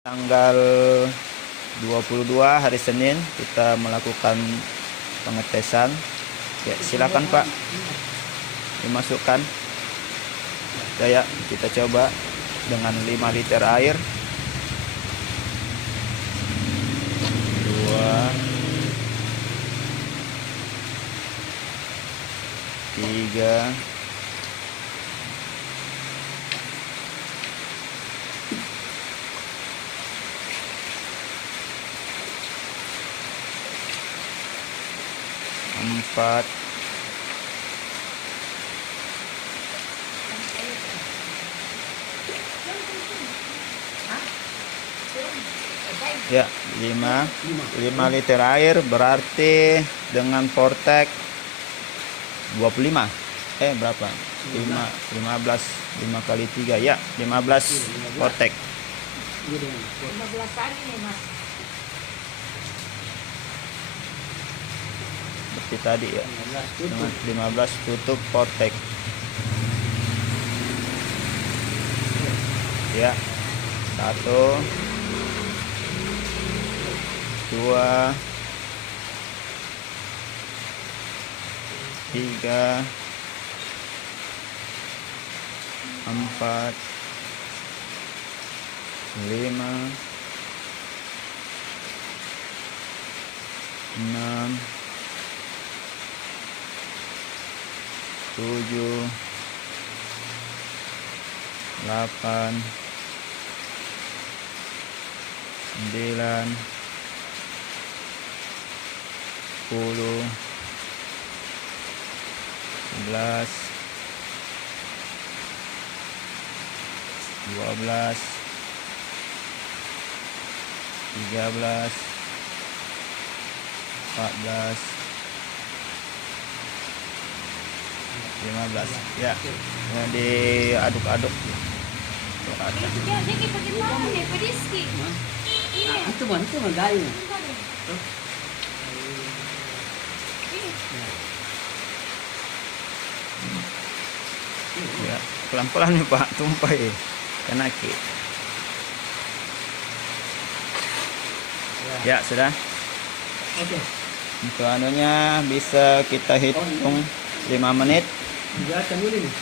Tanggal 22 hari Senin kita melakukan pengetesan. Ya, silakan Pak dimasukkan. Ya, kita coba dengan 5 liter air. 2 3 4 ya 5 liter air berarti dengan Vortex 25 berapa 5 kali 3 ya 15 Vortex 15 kali nih Mas. seperti tadi ya, dengan 15 tutup Vortex ya. 1 2 3 4 5 6 7 8 9 10 11 12 13 14 15 ya. Nah, diaduk-aduk Jadi bagaimana nih pediski? Itu mah gayu. ya, pelan-pelan nih Pak, tumpah ya kena ki. Ya sudah. Oke. Untuk anunya bisa kita hitung 5 menit. Biarkan dulu nih.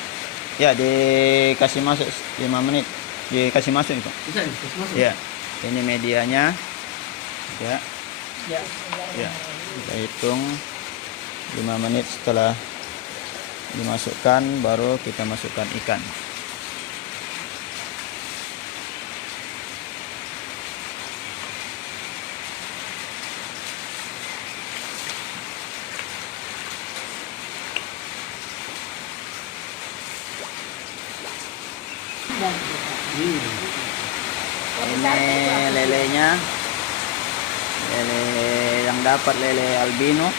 Ya, dikasih masuk 5 menit. Dikasih masuk nih Pak. Bisa nih, terus masuk. Ya, ini medianya. Ya, Ya. ya. Kita hitung 5 menit setelah dimasukkan, baru kita masukkan ikan. Ini lelenya, lele yang dapat lele albino.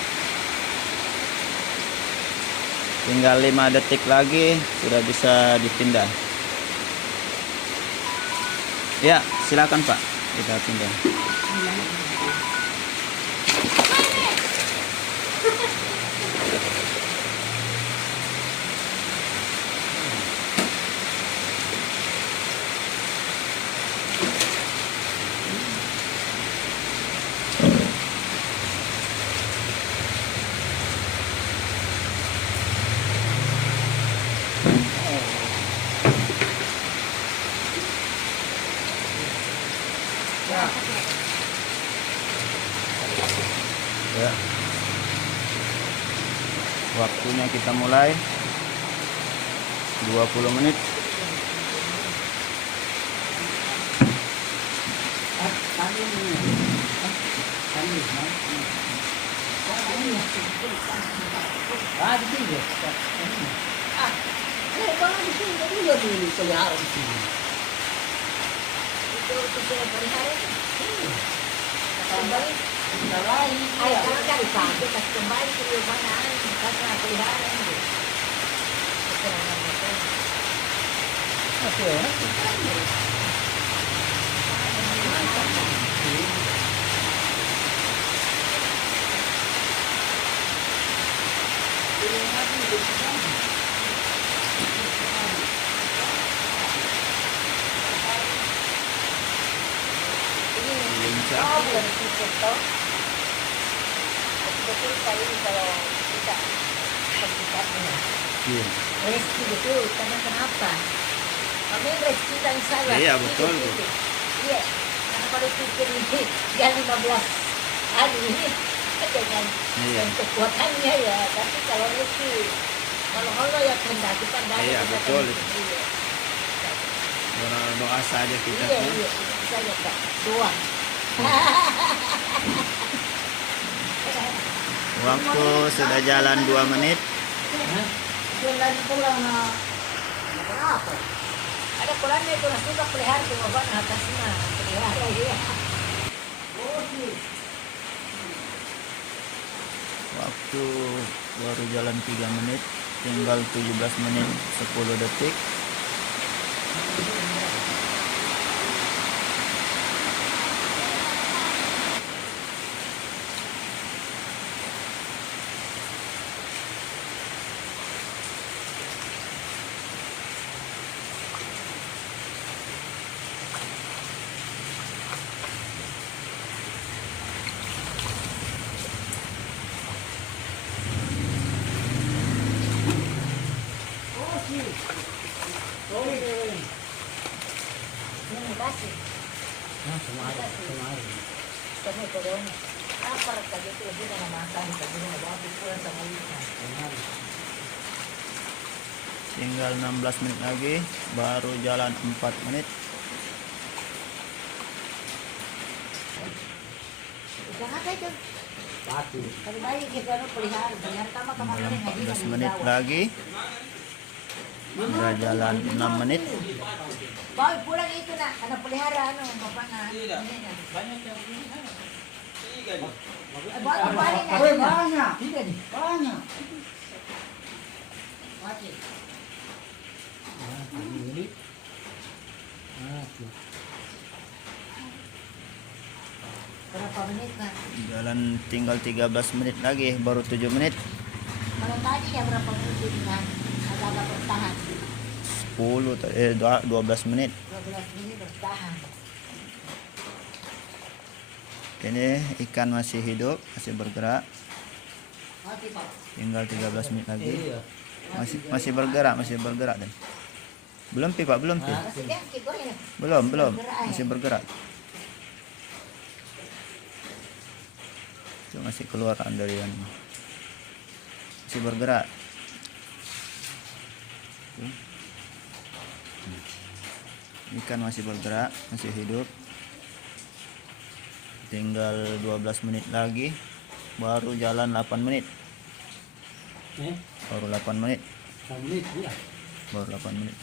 Tinggal 5 detik lagi sudah bisa dipindah. Ya, silakan Pak, kita pindah. Ya. Waktunya kita mulai 20 menit. Di sini. Kalau di sini juga dulu pelihara di sini. Itu saya pelihara. Kembali. Lain. Ayo sekarang kan dipakai kasih kembali ke mana? Karena pelihara itu. Oke. siya. Oh, bukan ikut toh. Betul sekali kalau kita bersikapnya. Iya. Rezeki betul, karena kenapa? Kami rezeki dan salah. Iya, betul, Itu. Bu. Iya, karena kalau pikir ini yang 15 hari ini dengan Iya. kekuatannya ya, tapi kalau rezeki kalau Allah yang kehendak kita tidak Iya, kita betul. kan- Iya. Berdoa saja kita. Iya, kan. iya, itu saja Kak. Doa. Waktu sudah jalan 2 menit. Dia lagi pulang na. Kenapa? Ada korannya itu nasi suka pelihara tuh bapak nah atasnya pelihara ya. Oh, sih. Waktu baru jalan 3 menit. Tinggal 17 menit 10 detik. Oh, sih. Sorry. Terima kasih. Nah, kemarin. Kamu corona. Apa kata itu lebih nama makan tapi nama bagus pulang sama Lisa. Kemarin. Tinggal 16 menit lagi. Baru jalan 4 menit. Jangan apa itu? Pati. Kalau bayi kita pelihara sama kemarin ngaji 15 menit lagi. Sudah jalan 6 menit. Bawa pulang itu nak, karena pelihara bapak nak. Banyak yang ini. Bawa balik nak. Oh, banyak. Tidak nih. Banyak. Mati. Ini. Ah, sih. Berapa menit nak? Jalan tinggal 13 menit lagi. Baru 7 menit. Kalau tadi ya berapa menit kan? Agak bertahan. 12 menit. 12 menit bertahan. Ini ikan masih hidup, masih bergerak. Mati pak. Tinggal 13 menit lagi. Iya. Masih bergerak dan. Belum Pi, Pak, belum Pi. Masih jangkit kok ya. Belum, masih bergerak. Itu masih keluaran dari yang masih bergerak. Tuh. Ikan masih bergerak, masih hidup. Tinggal 12 menit lagi. Baru jalan 8 menit. Baru 8 menit. Menit ya. Baru 8 menit.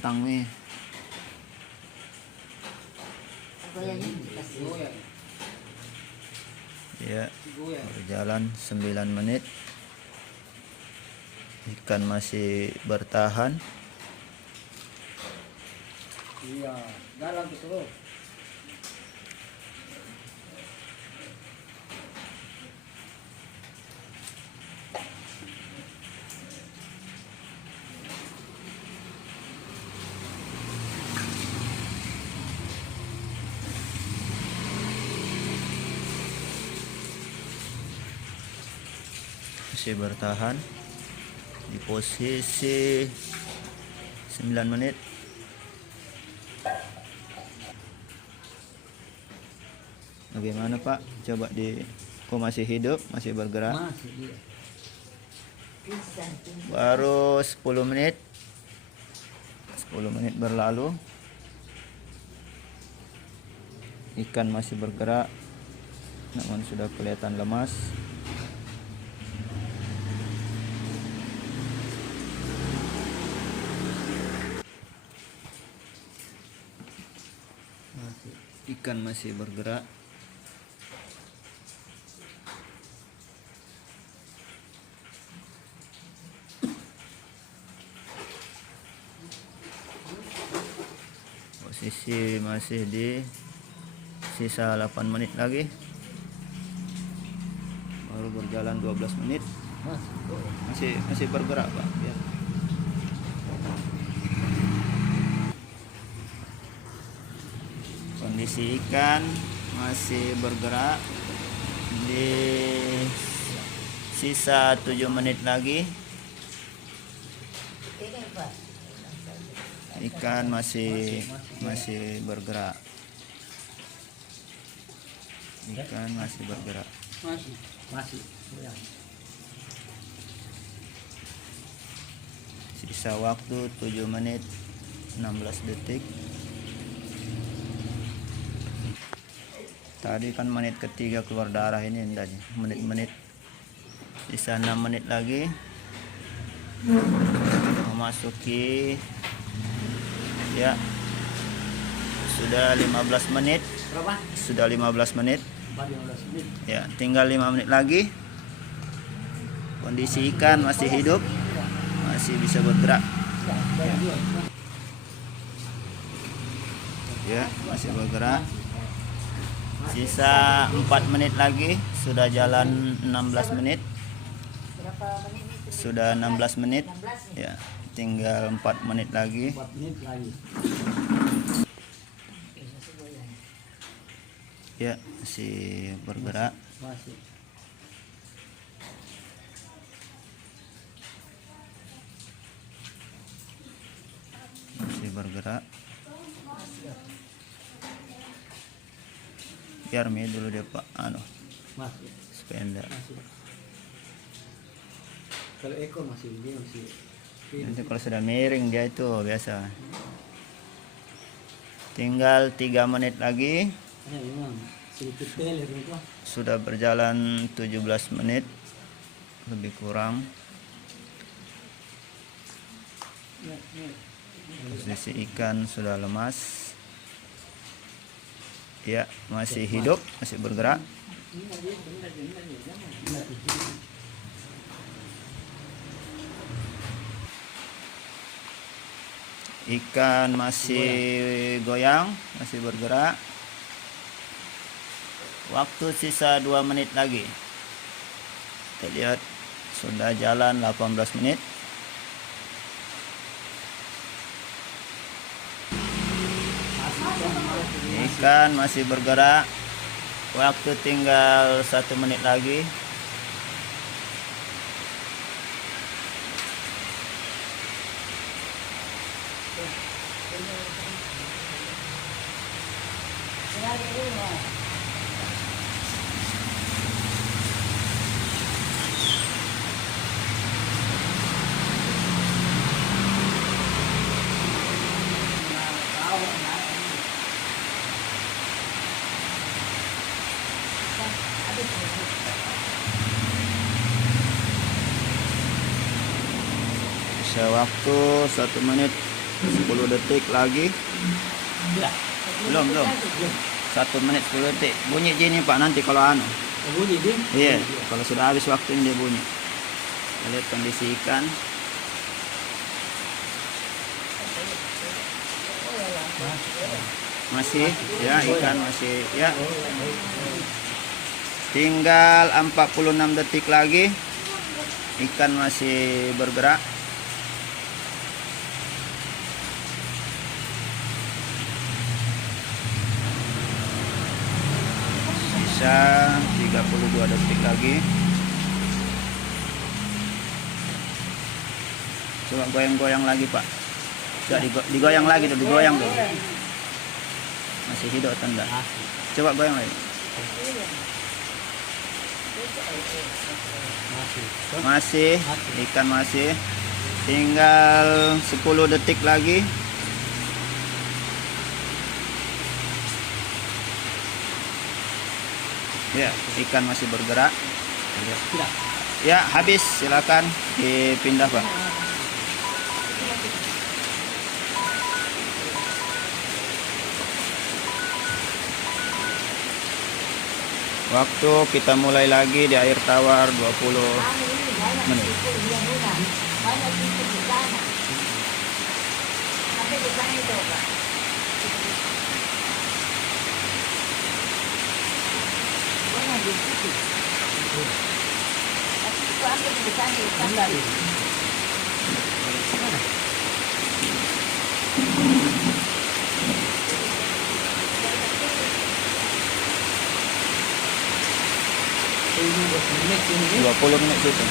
Tangmi. Goyang ini kasih. Goyang. Ya, Goyang. berjalan 9 menit. Ikan masih bertahan. Iya, dalam terus. Masih bertahan di posisi 9 menit. Bagaimana Pak? Coba kok masih hidup, masih bergerak. Masih dia. Pisang. Baru 10 menit. 10 menit berlalu. Ikan masih bergerak, namun sudah kelihatan lemas. Ikan masih bergerak. Posisi masih di sisa 8 menit lagi. Baru berjalan 12 menit. Masih bergerak Pak. Ya. kondisi ikan masih bergerak. Di sisa 7 menit lagi Ini Pak. ikan masih bergerak. Ikan masih bergerak. Masih. Ya. Sisa waktu 7 menit 16 detik. Tadi kan menit ketiga keluar darah, ini tadi menit-menit. Sisa 6 menit lagi. Memasuki ya sudah 15 menit. Berapa? Sudah 15 menit. 15 menit. Ya, tinggal 5 menit lagi. Kondisi ikan masih hidup, masih bisa bergerak. Ya, masih bergerak. Sisa 4 menit lagi, sudah jalan 16 menit. Berapa menit itu? Sudah 16 menit. 16 nih. Ya, tinggal 4 menit lagi. 4 menit lagi. Ya, masih bergerak. Masih. Masih bergerak. Biar mie dulu dia Pak, Masih. supaya enggak. Masih. Kalau ekor masih dia masih. Nanti kalau sudah miring dia itu biasa. Tinggal 3 menit lagi. Ya, memang sedikit teler itu. Sudah berjalan 17 menit lebih kurang. Posisi ikan sudah lemas. Ya, masih hidup, masih bergerak. Ikan masih goyang, masih bergerak. Waktu sisa 2 menit lagi. Kita lihat sudah jalan 18 menit. Ikan masih bergerak. Waktu tinggal 1 menit lagi. Sisa waktu 1 menit 10 detik lagi. Ya. Belum 1 menit 10 detik. Bunyi gini Pak nanti kalau Bunyi dia. Iya, kalau sudah habis waktu ini dia bunyi. Kita lihat kondisi ikan. Masih ya, ikan masih ya. Tinggal 46 detik lagi. Ikan masih bergerak. Sisa 32 detik lagi. Coba goyang-goyang lagi Pak. Coba digoyang lagi tuh, digoyang tuh. Masih hidup atau enggak? Coba goyang lagi. Masih, ikan masih. Tinggal 10 detik lagi. Ya, ikan masih bergerak. Ya, habis. Silakan dipindah, Pak. Waktu kita mulai lagi di air tawar 20 menit. Banyak itu di sana. Nanti di sana itu, Pak. Banyak di situ. Tapi itu ambil di sana, di sana. 20 menit situ.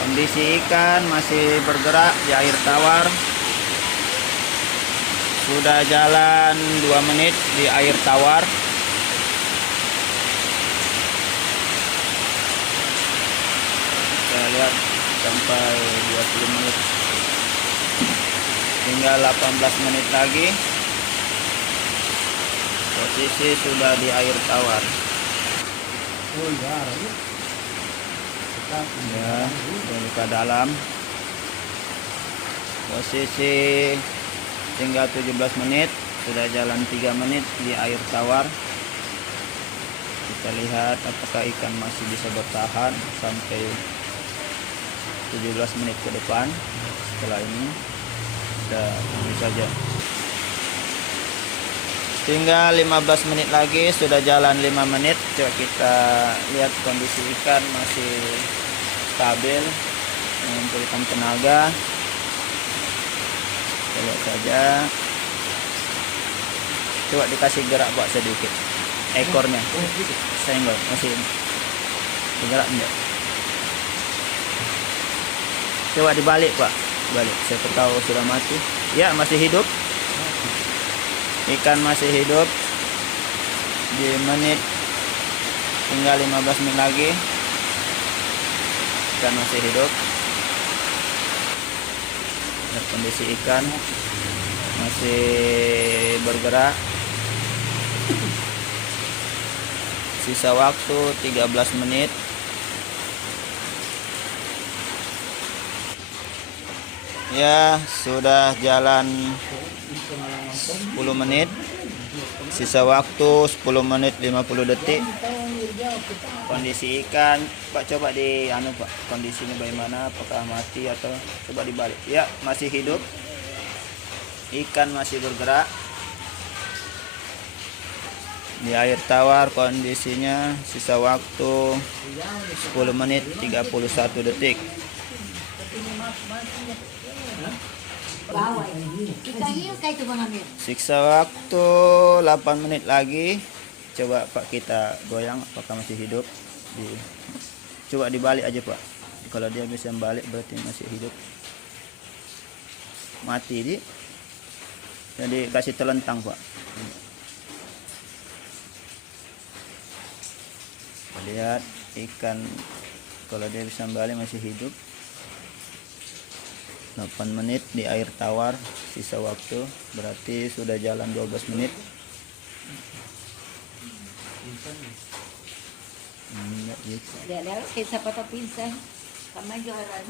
Kondisi ikan masih bergerak di air tawar. Sudah jalan 2 menit di air tawar. Kita lihat sampai 20 menit. Tinggal 18 menit lagi. Posisi sudah di air tawar. Oh iya, ya. Ya, sudah luka dalam. Posisi tinggal 17 menit. Sudah jalan 3 menit di air tawar. Kita lihat apakah ikan masih bisa bertahan sampai 17 menit ke depan. Setelah ini sudah ini saja. Tinggal 15 menit lagi, sudah jalan 5 menit. Coba kita lihat kondisi ikan masih stabil, mengumpulkan tenaga. Kita lihat saja. Coba dikasih gerak Pak sedikit. Ekornya senggol masih bergerak enggak? Coba dibalik Pak, balik. Saya tahu sudah mati. Ya, masih hidup. Ikan masih hidup. Di menit tinggal 15 menit lagi. Ikan masih hidup. Lihat kondisi ikan masih bergerak. Sisa waktu 13 menit. Ya, sudah jalan 10 menit. Sisa waktu 10 menit 50 detik. Kondisi ikan, Pak, coba di Pak, kondisinya bagaimana? Apakah mati atau coba dibalik? Ya, masih hidup. Ikan masih bergerak. Di air tawar kondisinya sisa waktu 10 menit 31 detik. Siksa waktu 8 menit lagi. Coba Pak kita goyang apakah masih hidup. Coba dibalik aja Pak. Kalau dia bisa balik berarti masih hidup. Mati di. Jadi kasih telentang Pak. Lihat ikan kalau dia bisa balik masih hidup. 8 menit di air tawar sisa waktu berarti sudah jalan 12 menit. Enggak gitu. Lihat siapa tahu pinsan. Sama jualan.